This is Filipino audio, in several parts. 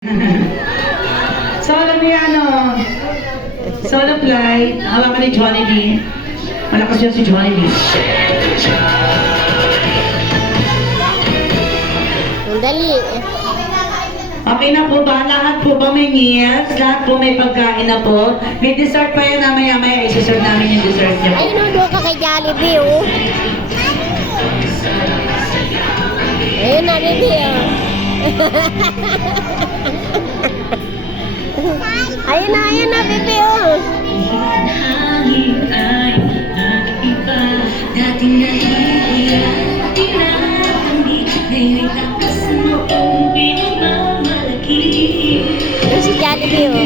Solo piano. Solo flight. Hawakan ni Johnny B. Malakas yan si Johnny B. Dali. Okay na po ba? Lahat po ba may meals? Lahat po may pagkain na po? May dessert pa yan na maya-maya. Isuserve namin yung dessert niyo. Ay, nudo ka kay Jollibee, oh. Ayun na, Bibi, oh. Ayun na, Bibi, oh. Yung si Jollibee, oh.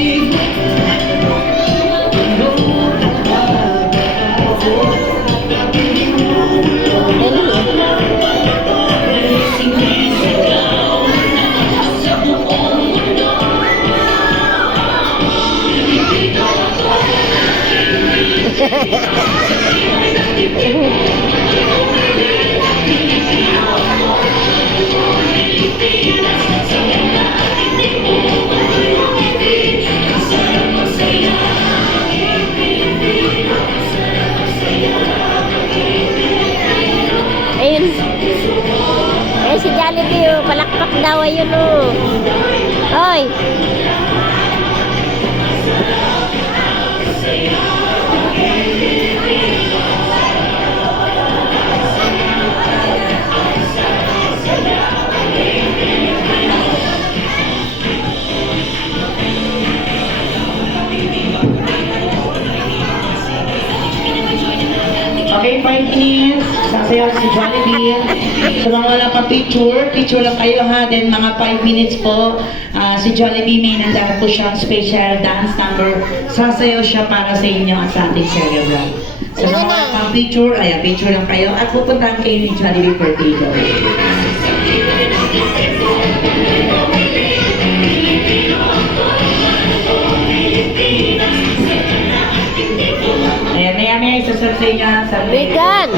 Ayun. Ayun si Jollibee, oh. Palakpak daw, ayun, oh. Hoy. Okay, 5 minutes. Sasayaw si Jollibee. Sa mga wala pa picture lang kayo ha. Then mga 5 minutes po, si Jollibee may nandahan po siyang special dance number. Sasayaw siya para sa inyo at sa ating cerebral. Sa mga wala pa picture lang kayo. At pupuntahan kayo ni Jollibee Portillo. Ayan, maya-maya isaserve sa inyo sa Vegan!